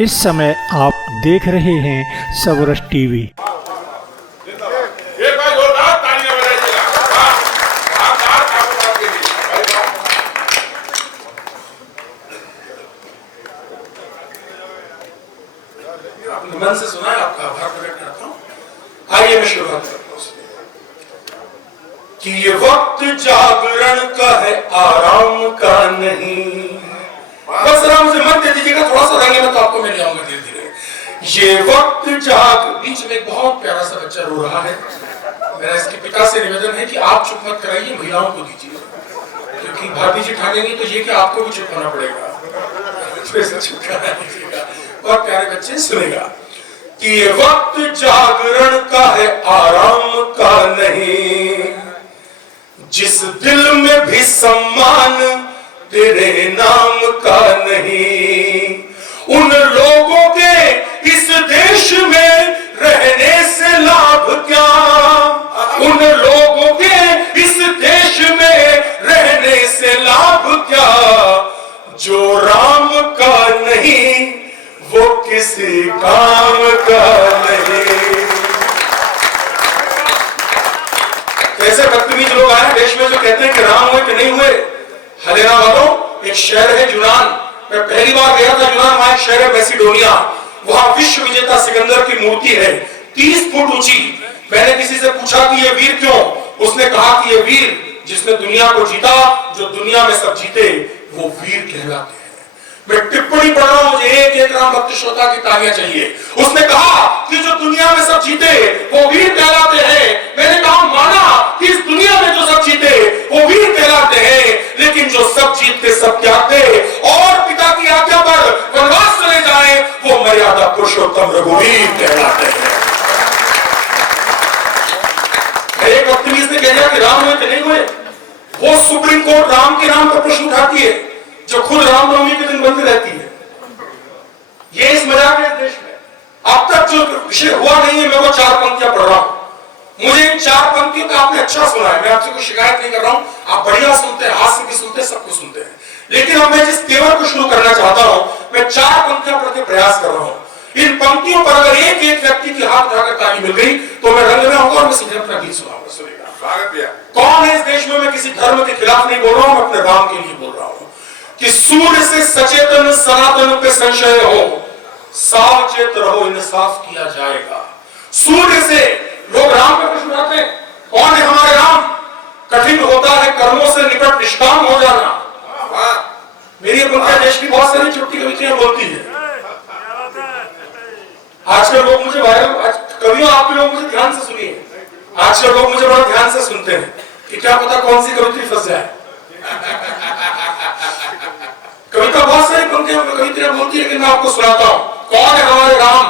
इस समय आप देख रहे हैं सबरस टीवी। मन से सुना है, आपका आभार प्रकट करता हूँ। आइए मैं शुरुआत करता हूँ कि ये वक्त जागरण का है, आराम का नहीं। बस आराम से मत दे दीजिएगा, थोड़ा सा रहेंगे मैं तो आपको मैं ले आऊंगा धीरे धीरे। ये वक्त बीच में एक बहुत प्यारा सा बच्चा रो रहा है। मेरा इसके पिता से निवेदन है कि आप चुप मत कराइए, महिलाओं को दीजिए, क्योंकि भाभी जी ठानेंगी तो ये कि आपको भी चुप होना पड़ेगा। चुप करा दीजिएगा, बहुत प्यारे बच्चे सुनेगा कि ये वक्त जागरण का है, आराम का नहीं। जिस दिल में भी सम्मान तेरे नाम का नहीं, उन लोगों के इस देश में रहने से लाभ क्या, उन लोगों के इस देश में रहने से लाभ क्या, जो राम का नहीं वो किसी काम का नहीं। कैसे बदतमीज लोग आए देश में जो कहते हैं कि राम हुए कि नहीं हुए। हलेना वालों, एक शहर है यूनान, मैं पहली बार गया था यूनान, वहां एक शहर है मैसिडोनिया, वहां विश्व विजेता सिकंदर की मूर्ति है 30 फुट ऊंची। मैंने किसी से पूछा कि ये वीर क्यों, उसने कहा कि ये वीर जिसने दुनिया को जीता, जो दुनिया में सब जीते वो वीर कहलाते हैं। मैं टिप्पणी पढ़ रहा हूं, मुझे एक राम भक्त श्रोता की तालियां चाहिए। उसने कहा कि जो दुनिया में सब जीते वो वीर कहलाते हैं। मैंने कहा माना कि इस दुनिया में जो सब जीते वो वीर कहलाते हैं, लेकिन जो सब जीतते सब त्यागते और पिता की आज्ञा पर वनवास चले जाए वो मर्यादा पुरुषोत्तम रघुवीर कहलाते हैं। एक बदतमीज ने कह दिया कि राम हुए कि नहीं हुए। वो सुप्रीम कोर्ट राम के नाम पर प्रश्न उठाती है जो खुद रामनवमी के दिन बंद रहती है। ये इस मजाक है देश में। अब तक जो विषय हुआ नहीं है, मैं वो 4 पंक्तियां पढ़ रहा हूं। मुझे इन 4 पंक्तियों का आपने अच्छा सुना है, मैं आपसे कोई शिकायत नहीं कर रहा हूं, आप बढ़िया सुनते हैं, हास्य भी सुनते हैं, सब कुछ सुनते हैं। लेकिन अब मैं जिस तेवर को शुरू करना चाहता हूं, मैं 4 पंक्तियां पढ़ के प्रयास कर रहा हूं। इन पंक्तियों पर अगर एक व्यक्ति की हाथ उठाकर ताली मिल गई तो मैं रंग में होगा और मैं सीधे अपना गीत सुनाऊंगा। सुनिएगा कौन है इस देश में। मैं किसी धर्म के खिलाफ नहीं बोल रहा हूं, मैं अपने राम के लिए बोल रहा हूं कि सूर्य से सचेतन सनातन पे संशय हो, सावचेत रहो इंसाफ किया जाएगा। सूर्य से लोग राम पे प्रश्न उठाते हैं, कौन है हमारे राम। कठिन होता है कर्मों से निकट निष्काम हो जाना। मेरी पंक्तियां देश की बहुत सारी छोटी कविताएं बोलती है। आजकल लोग मुझे वायरल कवियों, आप लोग मुझे ध्यान से सुनिए, आजकल लोग मुझे बड़ा ध्यान से सुनते हैं कि क्या पता कौन सी कविता फंस जाए। कविता बहुत सारी कविताएं बोलती है, लेकिन मैं आपको सुनाता हूं कौन है हमारे राम।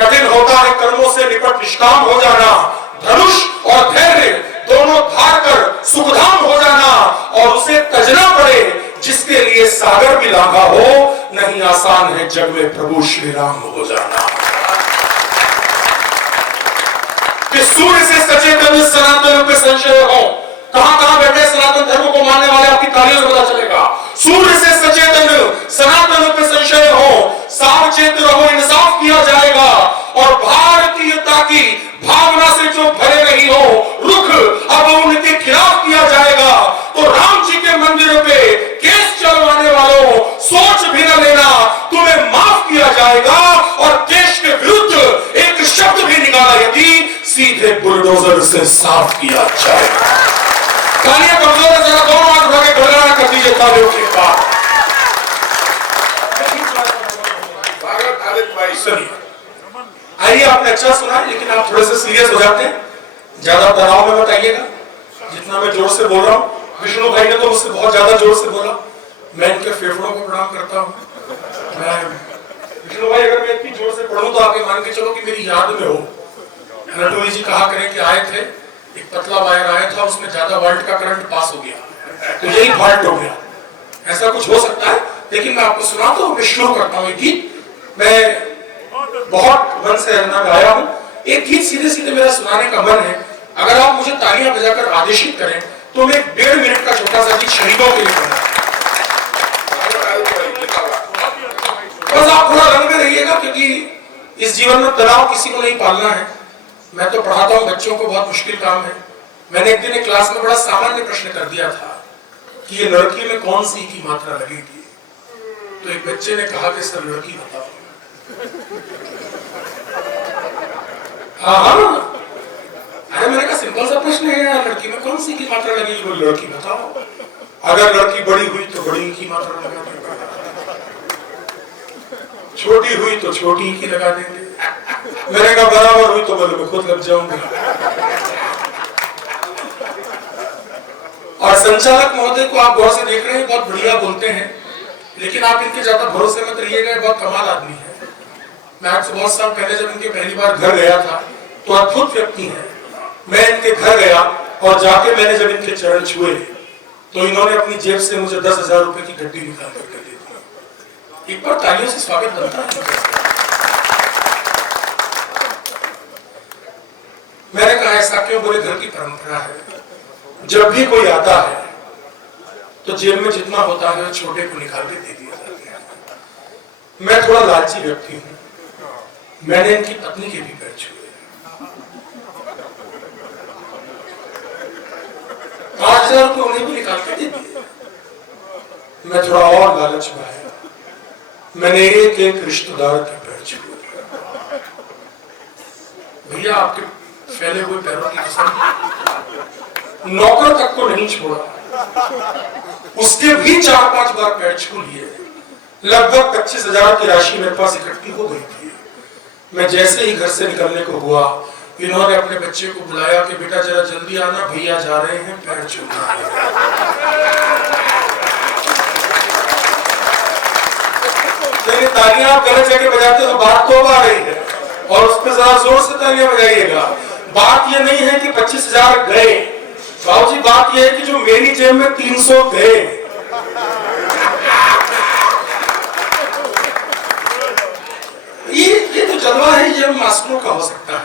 कठिन होता है कर्मों से निपट निष्काम हो जाना, धनुष और धैर्य दोनों धार कर सुखधाम हो जाना, और उसे तजना पड़े जिसके लिए सागर भी लांघा हो, नहीं आसान है जग में प्रभु श्री राम हो जाना। कि सूर्य से सचेतन सनातन पे संशय हो, कहां बैठे सनातन धर्म को मानने वाले, आपकी तालियों से पता चलेगा। सूर्य से सचेतन सनातन पे संशय हो, सावचेत रहो इंसाफ किया जाएगा, और भारतीयता की भावना से जो भरे नहीं हो रुख अब उनके खिलाफ किया जाएगा। तो राम जी के मंदिर पे केस चलवाने वालों सोच भी न लेना, तुम्हें माफ किया जाएगा, और देश के विरुद्ध एक शब्द भी निकाला यदि सीधे बुलडोजर से साफ किया जाएगा। तालियां कमजोर है, जरा दोनों हाथ उठा के गड़गड़ाना कर दीजिए तालियों के बाद। सुनिए, आइए आपने अच्छा सुना, लेकिन आप थोड़े से सीरियस हो जाते हैं, ज्यादा तनाव में मत आइएगा। जितना मैं जोर से बोल रहा हूं, विष्णु भाई ने तो मुझसे बहुत ज्यादा जोर से बोला, मैं इनके फेफड़ों को प्रणाम करता हूं। मैं विष्णु भाई, अगर मैं इतनी जोर से पढ़ूं तो आप ये मान के चलो कि मेरी याद में हो। नटोली जी कहा करें कि आए थे, एक पतला वायर आया था, उसमें ज्यादा वोल्ट का करंट पास हो गया तो यही फॉल्ट हो गया। ऐसा कुछ हो सकता है, लेकिन मैं आपको सुना तो मैं शुरू करता हूँ। गीत मैं बहुत मन से गाया हूँ। एक गीत सीधे सीधे मेरा सुनाने का मन है। अगर आप मुझे तालियां बजाकर आदेशित करें तो मैं 1.5 मिनट का छोटा सा गीत शहीदों के लिए बना। बस आप थोड़ा रंग में रहिएगा, इस जीवन में तनाव किसी को नहीं पालना है। मैं तो पढ़ाता हूँ बच्चों को, बहुत मुश्किल काम है। मैंने एक दिन एक क्लास में बड़ा सामान्य प्रश्न कर दिया था कि ये लड़की में कौन सी की मात्रा लगेगी। तो एक बच्चे ने कहा कि सर लड़की बताओ। हाँ, अरे मैंने कहा सिंपल सा प्रश्न है यार, लड़की में कौन सी की मात्रा लगेगी, बोल लड़की बताओ। अगर लड़की बड़ी हुई तो बड़ी की मात्रा लगा देंगे, छोटी हुई तो छोटी की लगा देंगे। मैंने कहा बराबर हुई तो बोले मैं खुद लग जाऊंगा। और संचालक महोदय को आप गौर से देख रहे हैं, बहुत बढ़िया बोलते हैं, लेकिन आप इनके ज्यादा भरोसे मत रहिएगा, बहुत कमाल आदमी है। मैं आपसे बहुत साल पहले जब इनके पहली बार घर गया था तो अद्भुत व्यक्ति है। मैं इनके घर गया और जाके मैंने जब इनके चरण छुए तो इन्होंने अपनी जेब से मुझे 10,000 रुपए की गड्डी निकाल करके दे दी। एक बार तालियों से स्वागत बनता है। मैंने कहा ऐसा क्यों, बोले घर की परंपरा है, जब भी कोई आता है तो जेब में जितना होता है छोटे को निकाल के दे दिया जाता है। मैं थोड़ा लालची व्यक्ति हूं, मैंने इनकी पत्नी के भी पैर छुए, 5,000 रुपए उन्हें भी निकाल के दे दिए। मैं थोड़ा और लालच में आया, मैंने एक एक रिश्तेदार के पैर छुए। भैया आपके फैले हुए पैरों की कसम, नौकर तक को नहीं छोड़ा, उसके भी 4-5 बार पैर छू लिए। लगभग 25,000 की राशि मेरे पास इकट्ठी हो गई थी। मैं जैसे ही घर से निकलने को हुआ, इन्होंने अपने बच्चे को बुलाया कि बेटा जरा जल्दी आना, भैया जा रहे हैं पैर छूना है। तो तालियां आप गलत जगह बजाते हो, बात तो आ रही है और उस पर जरा जोर से तालियां बजाइएगा। बात ये नहीं है कि 25,000 गए बाबू जी, बात ये है कि जो मेरी जेब में 300 गए। ये तो जलवा है, ये मास्टरों का हो सकता है,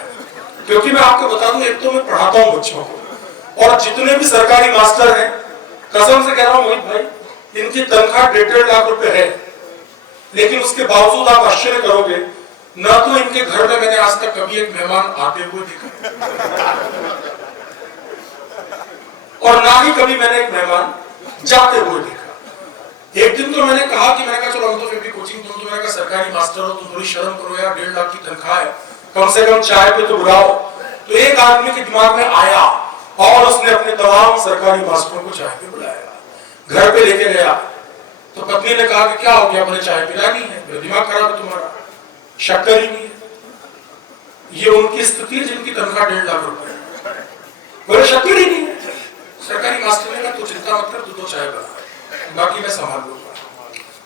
क्योंकि मैं आपको बता दूं, एक तो मैं पढ़ाता हूं बच्चों को, और जितने भी सरकारी मास्टर हैं, कसम से कह रहा हूं मोहित भाई, इनकी तनख्वाह 1.5 लाख रुपए है, लेकिन उसके बावजूद आप आश्चर्य करोगे, ना तो इनके घर में मैंने आज तक कभी एक मेहमान आते हुए देखा और ना ही कभी मैंने एक मेहमान जाते हुए देखा। एक दिन तो मैंने कहा चलो हम तो फिर भी कोचिंग, तुम तो मैंने कहा सरकारी मास्टर हो, तुम थोड़ी शर्म करो यार, 1.5 लाख की तनख्वाह है, कम से कम चाय पे तो बुलाओ। तो एक आदमी के दिमाग में आया और उसने अपने तमाम सरकारी मास्टरों को चाय पे बुलाया, घर पे लेके गया। तो पत्नी ने कहा कि क्या हो गया, बोले चाय पिलानी है, दिमाग खराब है तुम्हारा, शक्कर ही नहीं है। ये उनकी स्थिति है जिनकी तनख्वाह 1.5 लाख रुपए है, बोले शक्कर ही नहीं है। सरकारी मास्टर ने कहा तो चिंता मत कर, तू तो चाय बना, बाकी मैं संभाल लूंगा।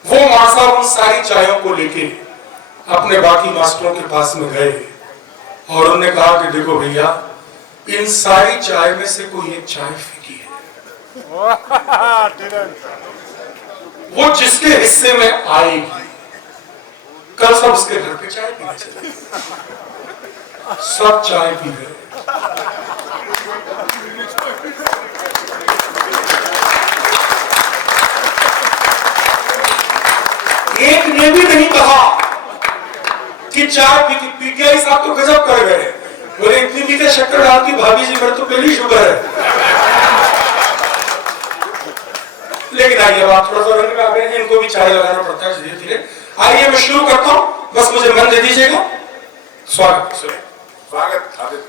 वो मासा उन सारी चायों को लेके अपने बाकी मास्टरों के पास में गए और उन्होंने कहा कि देखो भैया, इन सारी चाय में से कोई एक चाय फीकी है, वो जिसके हिस्से में आएगी कल सब उसके घर पे चाय पीने चले। सब चाय पी गए। एक ने भी नहीं कहा कि चाय पी के साहब तो गजब कर गए, बोले इतनी मीठे शक्कर डालती भाभी जी, मेरे तो पहली शुगर है। लेकिन आइए आप थोड़ा सा रंग में आ गए, इनको भी चाय लगाना पड़ता है धीरे धीरे। आइए मैं शुरू करता हूं, बस मुझे मन दे दीजिएगा। स्वागत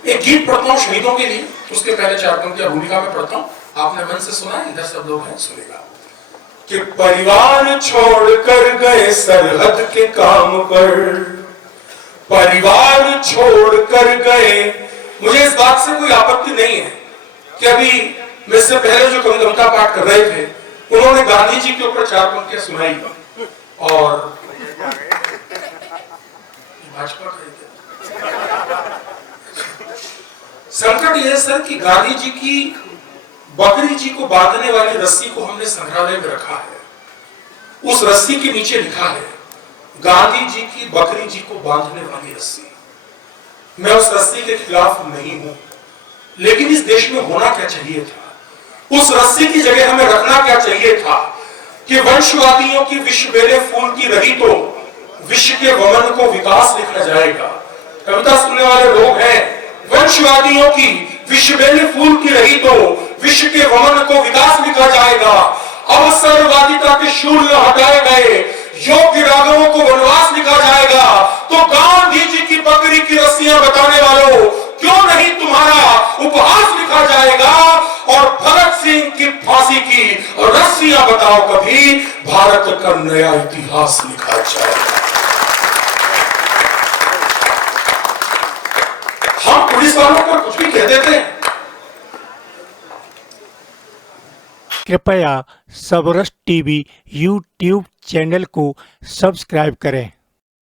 एक गीत पढ़ता हूं शहीदों के लिए, उसके पहले 4 पंक्तियां भूमिका में पढ़ता हूं, आपने मन से सुना, इधर सब लोग हैं सुनेगा। कि परिवार छोड़कर गए सरहद के काम पर, परिवार छोड़कर गए। मुझे इस बात से कोई आपत्ति नहीं है कि अभी मुझसे पहले जो कविता पाठ कर रहे थे उन्होंने गांधी जी के ऊपर 4 पंक्तियां सुनाई, और भाजपा संकट यह सर कि गांधी जी की बकरी जी को बांधने वाली रस्सी को हमने संग्रहालय में रखा है। उस रस्सी के नीचे लिखा है गांधी जी की बकरी जी को बांधने वाली रस्सी। मैं उस रस्सी के खिलाफ नहीं हूं, लेकिन इस देश में होना क्या चाहिए था, उस रस्सी की जगह हमें रखना क्या चाहिए था कि वंशवादियों की विश्व बेले फूल की रही तो विश्व के वमन को विकास लिखा जाएगा। कविता सुनने वाले लोग हैं। वंशवादियों की विश्व बेली फूल की रही तो विश्व के वमन को विकास लिखा जाएगा। अवसरवादिता के शूल हटाए गए योग्य राघवों को वनवास लिखा जाएगा। तो गांधी जी की बकरी की रस्सियां बताने वालों, क्यों नहीं तुम्हारा उपहास लिखा जाएगा। और भगत सिंह की फांसी की रस्सियां बताओ, कभी भारत का नया इतिहास लिखा जाएगा। हम पुलिस वालों पर कुछ भी कह देते हैं। कृपया सबरस टीवी यूट्यूब चैनल को सब्सक्राइब करें।